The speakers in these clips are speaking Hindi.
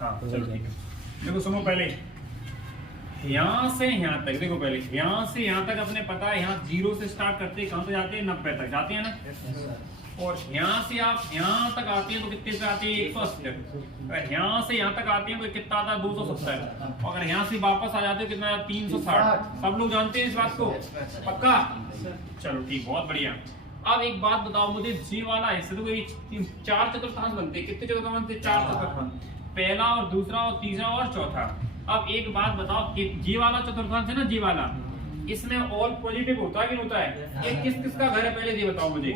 हाँ चलो ठीक है। देखो सुनो, पहले यहाँ से यहाँ तक देखो, पहले यहाँ से यहाँ तक अपने पता है, यहाँ 0 से स्टार्ट करते हैं, कहाँ पे जाते हैं 90 तक जाते हैं ना। और यहाँ से आप यहाँ तक आते हैं तो कितने से आते हैं 180 तक। अगर यहाँ से यहाँ तक आते हैं तो कितना आता है 270। अगर यहाँ से वापस आ जाते हैं कितना 360। सब लोग जानते हैं इस बात को, पक्का? चलो ठीक, बहुत बढ़िया। अब एक बात बताओ मुझे, जी वाला हिस्सा तो कोई 4 चतुर्थांश बनते, कितने चतुर्थांश बनते? 4 चतुर्थांश, पहला और दूसरा और तीसरा और चौथा। अब एक बात बताओ, जी वाला चतुर्थांश है ना, जी वाला, इसमें ऑल पॉजिटिव होता है कि नहीं होता है? ये किस किस का घर है पहले ये बताओ मुझे।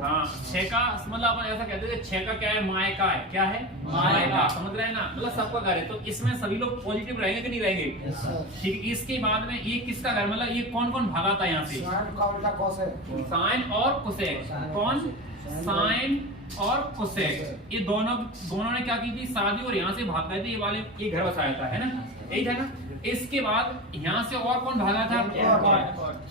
हाँ 6 का, मतलब अपन ऐसा कहते हैं 6 का क्या है, मायका है। क्या है? मायका, समझ रहे हैं ना, मतलब सबका घर है। तो इसमें सभी लोग पॉजिटिव रहेंगे कि नहीं रहेंगे? ठीक है। इसके बाद में ये किसका घर, मतलब ये कौन कौन भागा था यहाँ से? साइन और कोसेक। कौन? साइन और कोसेक। ये दोनों ने क्या की थी, शादी, और यहाँ से भाग गए थे, ये वाले ये घर बसाया था, है ना, यही था ना। इसके बाद यहाँ से और कौन भागा था?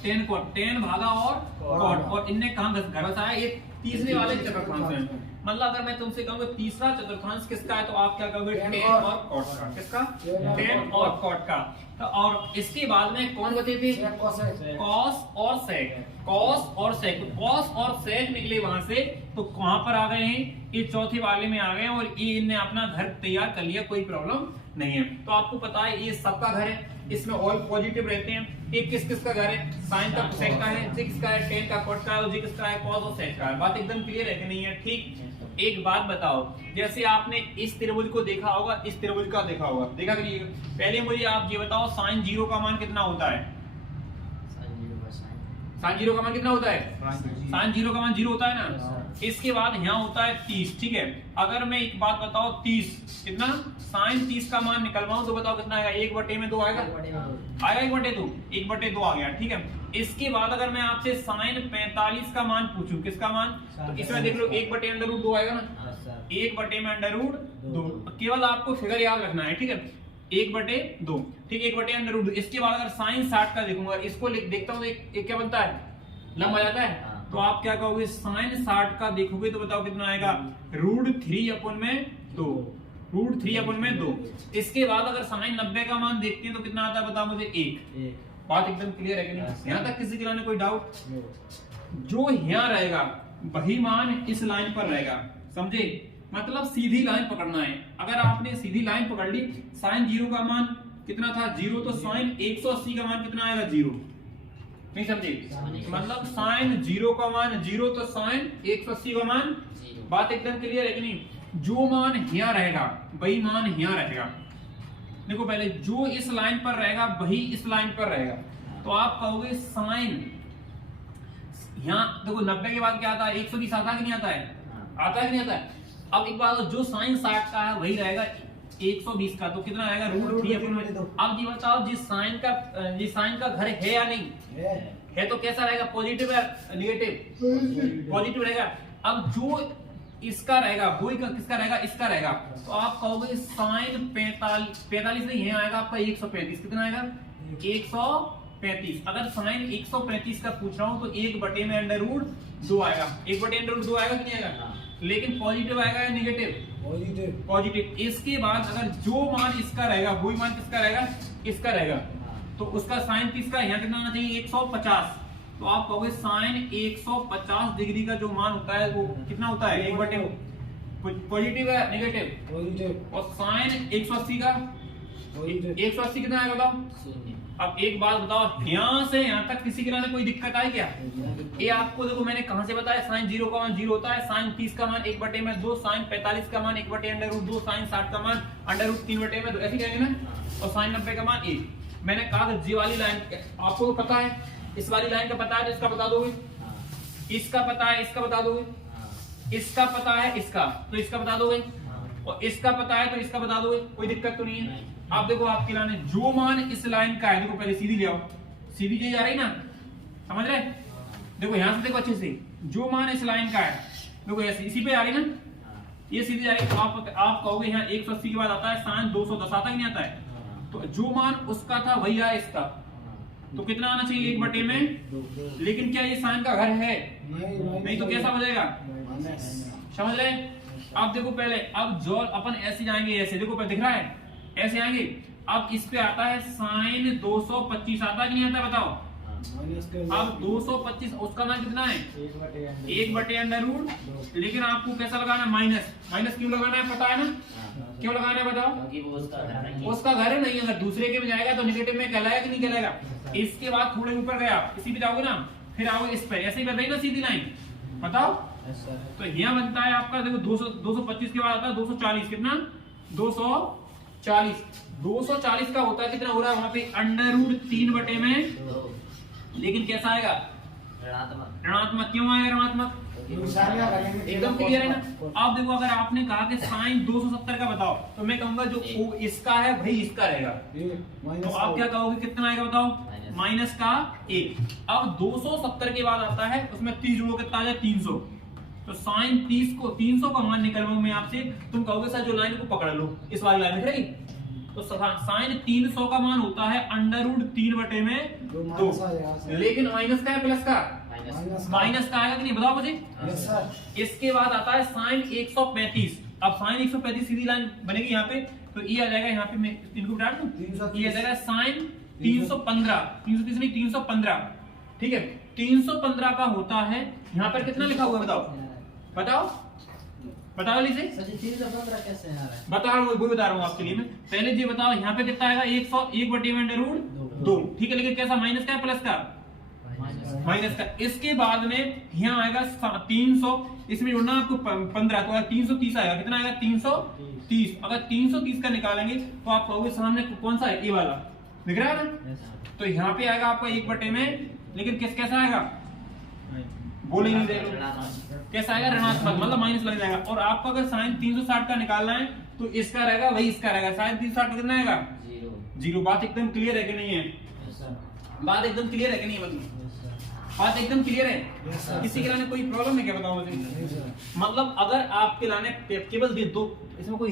टेन भागा और कॉट, और इनने कहा घर बसाया। ये तीसरे वाले चतुर्थांश है। मतलब अगर मैं तुमसे कहूँगा तीसरा चतुर्थांश किसका है, तो आप क्या कहोगे? टेन और कॉट का। किसका? टेन और कॉट का। तो और इसके बाद में कौन बचे थे? कॉस और सेक। कॉस और सेक, कॉस और सेक निकले वहां से, तो कहां पर आ गए हैं? ये चौथे वाले में आ गए, और ये इनने अपना घर तैयार कर लिया, कोई प्रॉब्लम नहीं है। तो आपको पता है ये सबका घर है, इसमें ऑल पॉजिटिव रहते हैं। एक किस किस का घर है? साइन का, कोसेक का है, जी किसका है? टेन का, कॉट का, और जी किसका है? कॉस और सेक का है। बात एकदम क्लियर है कि नहीं है? ठीक। एक बात बताओ, जैसे आपने इस त्रिभुज को देखा होगा, इस त्रिभुज का देखा होगा, देखा कि नहीं? पहले मुझे आप ये बताओ, साइन 0 का मान कितना होता है? साइन 0 का मान कितना होता है? साइन 0 का मान 0 होता है ना। इसके बाद यहाँ होता है 30, ठीक है। अगर मैं एक बात बताओ, 30 कितना, साइन 30 का मान निकलवाऊं तो बताओ कितना आएगा? 1/2 आएगा? आएगा 1/2, 1/2 आ गया, ठीक है। इसके बाद अगर मैं आपसे साइन 45 का मान पूछूं, किसका मान? तो इसमें देख लो 1/√2 आएगा ना, 1/√2। केवल आपको फिगर याद रखना है, ठीक है, 1/2, ठीक, 1/√2। इसके बाद अगर साइन 60 का देखूंगा, इसको देखता हूँ, एक क्या बनता है? लंब आ जाता है। तो आप क्या कहोगे? साइन 60 का देखोगे तो बताओ कितना आएगा? √3/2, √3/2। इसके बाद अगर साइन 90 का मान देखते हैं तो कितना आता है बताओ मुझे? 1। बात एकदम क्लियर है कि नहीं? यहाँ तक किसी के लिए कोई डाउट? जो यहाँ रहेगा वही मान इस लाइन पर रहेगा, समझे? मतलब सीधी लाइन पकड़ना है। अगर आपने सीधी लाइन पकड़ ली, साइन 0 का मान कितना था? 0, तो साइन 180 का मान कितना आएगा? 0। नहीं समझे? मतलब साइन 0 का मान 0, तो साइन 180 का मान 0। बात एकदम क्लियर है कि नहीं? जो मान यहाँ रहेगा वही मान यहाँ रहेगा। देखो पहले जो इस लाइन पर रहेगा वही इस लाइन पर रहेगा। तो आप कहोगे साइन, यहाँ देखो 90 के बाद क्या आता है? 120 आता है कि नहीं आता है? आता है कि नहीं आता है? अब एक बात, जो साइन 60 का है वही रहेगा 120 का, तो कितना आएगा? √3/2। अब जी बताओ, जिस साइन का घर है या नहीं है, तो कैसा रहेगा? पॉजिटिव या नेगेटिव? पॉजिटिव रहेगा। अब जो इसका रहेगा वही किसका रहेगा? इसका रहेगा। तो आप कहोगे साइन 45 नहीं है, आएगा आपका 135। कितना आएगा? 135। अगर साइन 135 का पूछ रहा हूं तो 1/√2 आएगा। 1/√2 आएगा कि नहीं आएगा? लेकिन पॉजिटिव आएगा या नेगेटिव? पॉजिटिव। इसके बाद अगर जो मान इसका रहेगा वही मान किसका रहेगा? इसका रहेगा। तो उसका साइन 30 का यहाँ कितना आना चाहिए? 150। तो आप कहोगे साइन 150 डिग्री का जो मान होता है वो कितना होता है? 1/2। पॉजिटिव है नेगेटिव? और साइन 180 का 180 कितना आएगा बताओ? अब एक बात बताओ, यहाँ से यहाँ तक किसी के लिए कोई दिक्कत आई क्या? ये आपको देखो मैंने कहां से बताया, साइन 0 का मान 0 होता है, साइन 30 का मान 1/2, साइन 45 का मान 1/√2, साइन 60 का मान √3/2, ऐसे कहेंगे ना। और साइन 90 का मान 1। मैंने कहा कि जी वाली लाइन आपको पता है, इस वाली लाइन का पता है तो इसका बता दोगे, इसका पता है इसका बता दोगे, इसका पता है इसका तो इसका बता दोगे, और इसका पता है तो इसका बता दोगे। कोई दिक्कत तो नहीं है। आप देखो आपकी लाइन है, जो मान इस लाइन का है, देखो पहले सीधी ले आओ, सीधी जी जा रही ना, समझ रहे? देखो यहां से देखो अच्छे से, जो मान इस लाइन का है देखो ऐसे इसी पे आ रही ना, ये सीधी जा रही। तो आप कहोगे यहाँ 180 के बाद आता है साइन 210, आता ही नहीं आता है? तो जो मान उसका था वही आया इसका, तो कितना आना चाहिए? 1/2। लेकिन क्या ये साइन का घर है? नहीं तो कैसा बनेगा? समझ रहे? अब देखो पहले, अब जो अपन ऐसे जाएंगे, ऐसे देखो पहले दिख रहा है, ऐसे आएंगे। अब इस पे आता है साइन 225 आता है कि नहीं आता बताओ। अब 225 उसका मान कितना है 1/√। लेकिन आपको कैसा लगाना है माइनस। माइनस क्यों लगाना है पता है ना, क्यों लगाना है बताओ। उसका घर है नहीं, अगर दूसरे के में जाएगा तो नेगेटिव में कहलाएगा कि नहीं कहलाएगा। इसके बाद थोड़े ऊपर गया, इसी पे जाओगे ना, फिर आओगे इस पे, ऐसे ही बन रही ना सीधी लाइन, बताओ। तो यहाँ बनता है आपका देखो 225 के बाद आता है 240, कितना 240। 240 का होता है कितना हो रहा है वहां पे √3 में, लेकिन कैसा आएगा ऋणात्मक। क्यों आएगा ऋणात्मक, एकदम क्लियर है ना। अब देखो अगर आपने कहा कि साइन 270 का बताओ, तो मैं कहूंगा जो इसका है भाई इसका रहेगा, तो आप क्या कहोगे कितना आएगा बताओ, माइनस का 1। अब 270 के बाद आता है उसमें 30 जोड़ो कितना आ जाए 300। तो साइन 300 का मान निकलवाऊं मैं आपसे, तुम कहोगे सर जो लाइन को पकड़ लो, इस वाली लाइन दिख रही। तो साइन 300 का मान होता है √3 में 2, लेकिन माइनस का है प्लस का, माइनस का आएगा कि नहीं बताओ मुझे। इसके बाद आता है साइन 135। अब साइन 135 सीधी लाइन बनेगी यहाँ पे, तो ये आ जाएगा यहाँ पे, मैं इनको डाल दूं, ये आ जाएगा साइन 315, 330 नहीं 315, ठीक है। 315 का होता है यहाँ पर कितना लिखा हुआ है बताओ, बताओ बताओ लीजिए। 315 कैसे आ रहा है, बता रहा हूँ, वही बता रहा हूँ आपके लिए मैं। पहले जी बताओ यहाँ पे कितना आएगा 101/√2, ठीक है। लेकिन कैसा माइनस का है प्लस का, माइनस का। इसके बाद में यहाँ आएगा 300, इसमें जोड़ना आपको 15, तो 330 आएगा, कितना आएगा 330। अगर 330 का निकालेंगे तो आप कहोगे सामने कौन सा है, ये वाला दिख रहा है ना। तो यहाँ पे आएगा आपका 1 में, लेकिन कैसा आएगा बोले नहीं दे, कैसा आएगा ऋणात्मक, मतलब माइनस लग जाएगा। और आपको अगर साइन 360 का निकालना है तो इसका रहेगा वही इसका रहेगा, साइन 360 कितना आएगा 0। बात एकदम क्लियर है कि नहीं है, बात एकदम क्लियर है कि नहीं, मतलब बात एकदम क्लियर है। किसी के लाने कोई प्रॉब्लम है क्या बताओ मुझे। मतलब अगर आपके लाने केवल दो, इसमें कोई